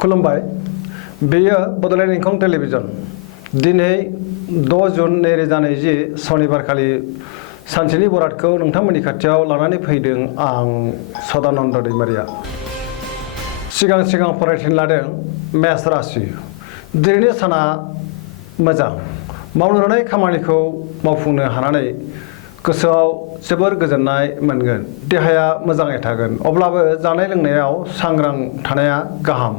खुलुमबाय बेयो बड'लेण्ड इंखं टेलिभिजन दिनै 6 जुन 2020 सनिबारखालि सानसेनि बरादखौ नोंथांमोननि खाथियाव लानानै फैदों आं सदानन्द दैमारिया सिगां फरायथिन लादों मेष राशि दिनैनि साना मोजां मावनो लानाय खामानिखौ मावफुंनो हानानै गोसोआव जोबोर गोजोननाय मोनगोन देहाया मोजाङै थागोन अब्लाबो जानाय लोंनायाव सांग्रां थानाया गाहाम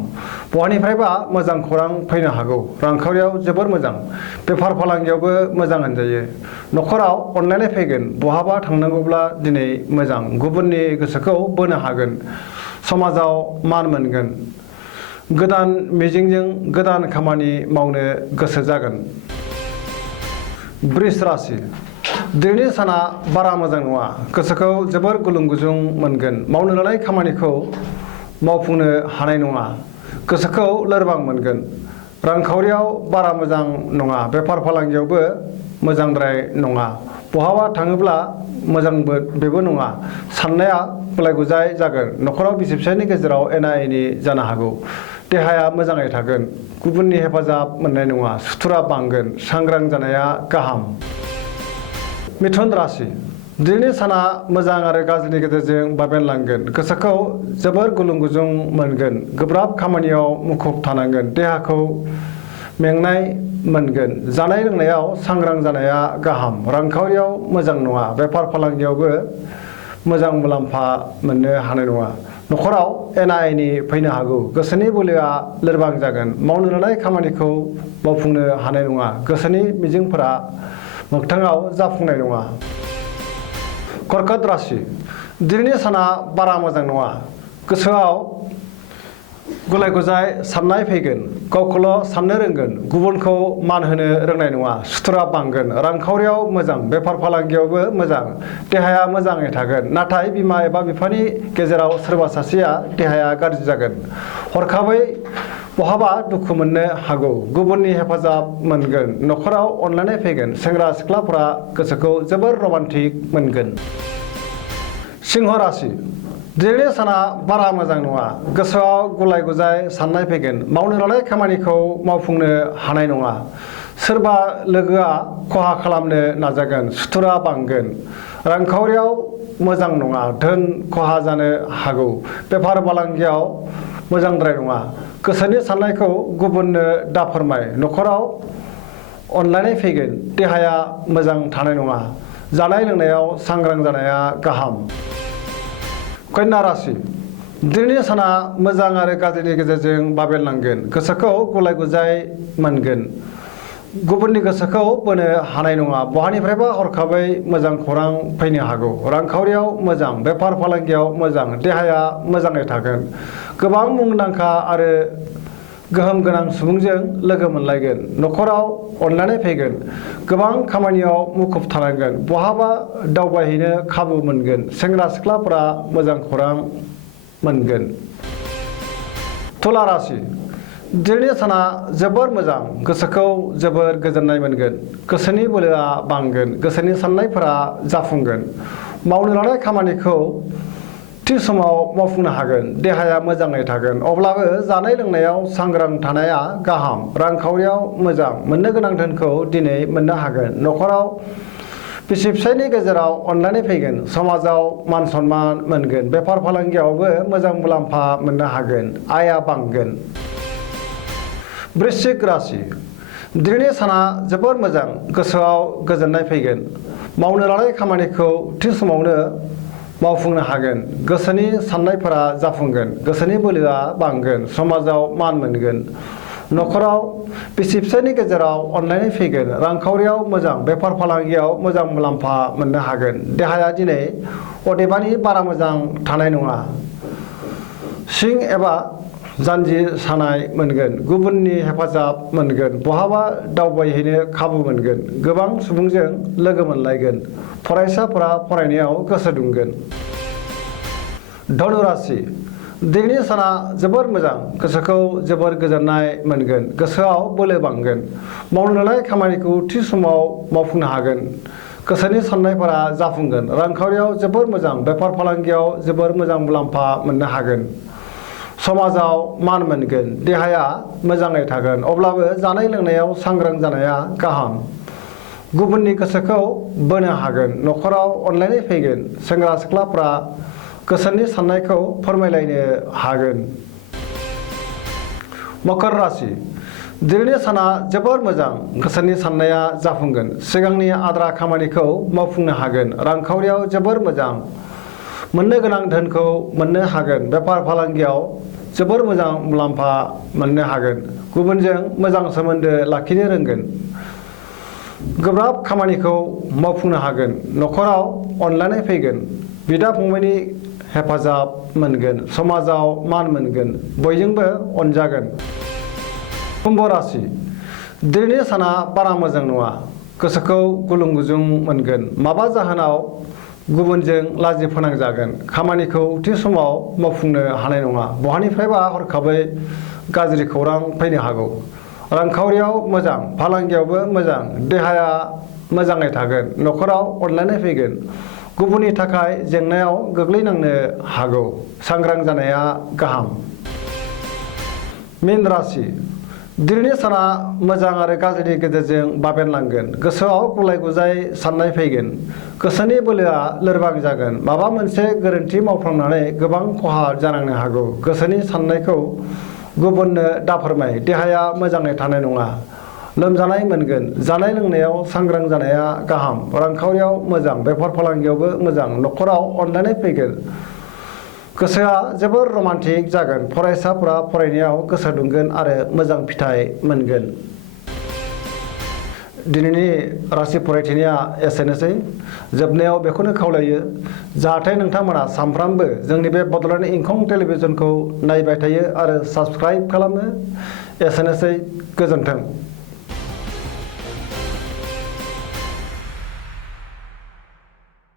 बहानिफ्रायबा मोजां खौरां फैनो हागौ रांखावरियाव जोबोर मोजां बेफार फालांगियावबो मोजां होनजायो न'खराव अनलायनाय फैगोन बहाबा थांनांगौब्ला दिनै मोजां गुबुननि गोसोखौ बोनो हागोन समाजाव मान मोनगोन गोदान मिजिंजों गोदान खामानि मावनो गोसो जागोन वृष राशि दिनैनि साना बारा मोजां नङा गोसोखौ जोबोर गुलुं गुजुं मोनगोन मावनो लानाय खामानिखौ मावफुंनो हानाय नङा गोसोखौ लोरबां मोनगोन रांखावरियाव बारा मोजां नङा बेफार फालांगियावबो मोजांद्राय नङा बहाबा थाङोब्ला मोजांबो बेबो नङा साननाया गुलाय गुजाय जागोन न'खराव बिसि फिसायनि गेजेराव एना एनि जानो हागौ देहाया मोजाङै थागोन गुबुननि हेफाजाब मोननाय नङा सुथुरा बांगोन सांग्रां जानाया गाहाम मिथुन राशि दिनैनि साना मोजां आरो गाज्रिनि गेजेरजों बाबेनलांगोन गोसोखौ जोबोर गुलुं गुजुं मोनगोन गोब्राब खामानियाव मुखुब थानांगोन देहाखौ मेंनाय मोनगोन जानाय लोंनायाव सांग्रां जानाया गाहाम रांखावरियाव मोजां नङा बेफार फालांगियावबो मोजां मुलाम्फा मोननो हानाय नङा न'खराव एना एनि फैनो हागौ गोसोनि बोलोआ लोरबां जागोन मावनो लानाय खामानिखौ मावफुंनो हानाय नङा गोसोनि मिजिंफोरा मोगथाङाव जाफुंनाय नङा कर्कट राशि दिनैनि साना बारा मोजां नङा गोसोआव गुलाय गुजाय साननाय फैगोन गावखौल' साननो रोंगोन गुबुनखौ मान होनो रोंनाय नङा सुथुरा बांगोन रांखावरियाव मोजां बेफार फालांगियावबो मोजां देहाया मोजाङै थागोन नाथाय बिमा एबा बिफानि गेजेराव सोरबा सासेया देहाया गाज्रि जागोन हरखाबै बहाबा दुखु मोननो हागौ गुबुननि हेफाजाब मोनगोन न'खराव अनलायनाय फैगोन सेंग्रा सिख्लाफोरा गोसोखौ जोबोर रमान्टिक मोनगोन सिंह राशि दिनैनि साना बारा मोजां नङा गोसोआव गुलाय गुजाय साननाय फैगोन मावनो लानाय खामानिखौ मावफुंनो हानाय नङा सोरबा लोगोआ खहा खालामनो नाजागोन सुथुरा बांगोन रांखावरियाव मोजां नङा धोन खहा जानो हागौ बेफार फालांगियाव मोजांद्राय नङा गोसोनि साननायखौ गुबुननो दाफोरमाय न'खराव अनलायनाय फैगोन देहाया मोजां थानाय नङा जानाय लोंनायाव सांग्रां जानाया गाहाम कन्या राशि दिनैनि साना मोजां आरो गाज्रिनि गेजेरजों बाबेनलांगोन गोसोखौ गुलाय गुजाय मोनगोन गुबुननि गोसोखौ बोनो हानाय नङा बहानिफ्रायबा हरखाबै मोजां खौरां फैनो हागौ रांखावरियाव मोजां बेफार फालांगियाव मोजां देहाया मोजाङै थागोन गोबां मुंदांखा आरो गोहोम गोनां सुबुंजों लोगो मोनलायगोन न'खराव अनलायनाय फैगोन गोबां खामानियाव मुखुब थानांगोन बहाबा दावबायहैनो खाबु मोनगोन सेंग्रा सिख्लाफोरा मोजां खौरां मोनगोन तुला राशि दिनैनि साना जोबोर मोजां गोसोखौ जोबोर गोजोननाय मोनगोन गोसोनि बोलोआ बांगोन गोसोनि साननायफोरा जाफुंगोन मावनो लानाय खामानिखौ थि समाव मावफुंनो हागोन देहाया मोजाङै थागोन अब्लाबो जानाय लोंनायाव सांग्रां थानाया गाहाम रांखावरियाव मोजां मोननो गोनां धोनखौ दिनै मोननो हागोन न'खराव बिसि फिसायनि गेजेराव अनलायनाय फैगोन समाजाव मान सन्मान मोनगोन बेफार फालांगियावबो मोजां मुलाम्फा मोननो हागोन आयआ बांगोन वृश्चिक राशि दिनैनि साना जोबोर मोजां गोसोआव गोजोननाय फैगोन मावनो लानाय खामानिखौ थि समावनो मावफुंनो हागोन गोसोनि साननायफोरा जाफुंगोन गोसोनि बोलोआ बांगोन समाजाव मान मोनगोन न'खराव बिसि फिसायनि गेजेराव अनलायनाय फैगोन रांखावरियाव मोजां बेफार फालांगियाव मोजां मुलाम्फा मोननो हागोन देहाया दिनै अदेबानि बारा मोजां थानाय नङा सिं एबा जानजि सानाय मोनगोन गुबुननि हेफाजाब मोनगोन बहाबा दावबायहैनो खाबु मोनगोन गोबां सुबुंजों लोगो मोनलायगोन फरायसाफोरा फरायनायाव गोसो दुंगोन धनु राशि दिनैनि साना जोबोर मोजां गोसोखौ जोबोर गोजोननाय मोनगोन गोसोआव बोलो बांगोन मावनो लानाय खामानिखौ थि समाव मावफुंनो हागोन गोसोनि साननायफोरा जाफुंगोन रांखावरियाव जोबोर मोजां बेफार फालांगियाव जोबोर मोजां मुलाम्फा मोननो हागोन समाजाव मान मोनगोन, देहाया मोजाङै थागोन। अब्लाबो जानाय लोंनायाव सांग्रां जानाया गाहाम। गुबुननि गोसोखौ बोनो हागोन, न'खराव अनलायनाय फैगोन, सेंग्रा सिख्लाफ्रा गोसोनि साननायखौ फोरमायलायनो हागोन। मकर राशि दिनैनि साना जोबोर मोजां, गोसोनि साननाया जाफुंगोन, सिगांनि आद्रा खामानिखौ मावफुंनो हागोन, रांखावरियाव जोबोर मोजां, मोननो गोनां धोनखौ मोननो हागोन, बेफार फालांगियाव जोबोर मोजां मुलाम्फा मोननो हागोन, गुबुनजों मोजां सोमोन्दो लाखिनो रोंगोन, गोब्राब खामानिखौ मावफुंनो हागोन, न'खराव अनलायनाय फैगोन, बिदा फंबायनि हेफाजाब मोनगोन, समाजाव मान मोनगोन, बयजोंबो अनजागोन। कुम्भ राशि दिनैनि साना बारा मोजां नङा, गोसोखौ गुलुं गुजुं मोनगोन, माबा जाहोनाव गुबुनजों लाजि फोनांजागोन, खामानिखौ थि समाव मावफुंनो हानाय नङा, बहानिफ्रायबा हरखाबै गाज्रि खौरां फैनो हागौ, रांखावरियाव मोजां, फालांगियावबो मोजां, देहाया मोजाङै थागोन, न'खराव अनलायनाय फैगोन, गुबुननि थाखाय जेंनायाव गोग्लैनांनो हागौ, सांग्रां जानाया गाहाम। मीन राशि दिनैनि साना मोजां आरो गाज्रिनि गेजेरजों बाबेनलांगोन, गोसोआव गुलाय गुजाय साननाय फैगोन, गोसोनि बोलोआ लोरबां जागोन, माबा मोनसे गोरोन्थि मावफ्लांनानै गोबां खहा जानांनो हागौ, गोसोनि साननायखौ गुबुननो दाफोरमाय, देहाया मोजाङै थानाय नङा, लोमजानाय मोनगोन, जानाय लोंनायाव सांग्रां जानाया गाहाम, रांखावरियाव मोजां, बेफार फालांगियावबो मोजां, न'खराव अनलायनाय फैगोन, गोसोआ जोबोर रमान्टिक जागोन, फरायसाफोरा फरायनायाव गोसो दुंगोन आरो मोजां फिथाइ मोनगोन। दिनैनि राशि फरायथिनाया एसेनोसै। जोबनायाव बेखौनो खावलायो जाहाथे नोंथांमोना सानफ्रामबो जोंनि बे बड'लेण्ड इंखं टेलिभिजनखौ नायबाय थायो आरो साबस्क्राइब खालामो। एसेनोसै, गोजोन्थों।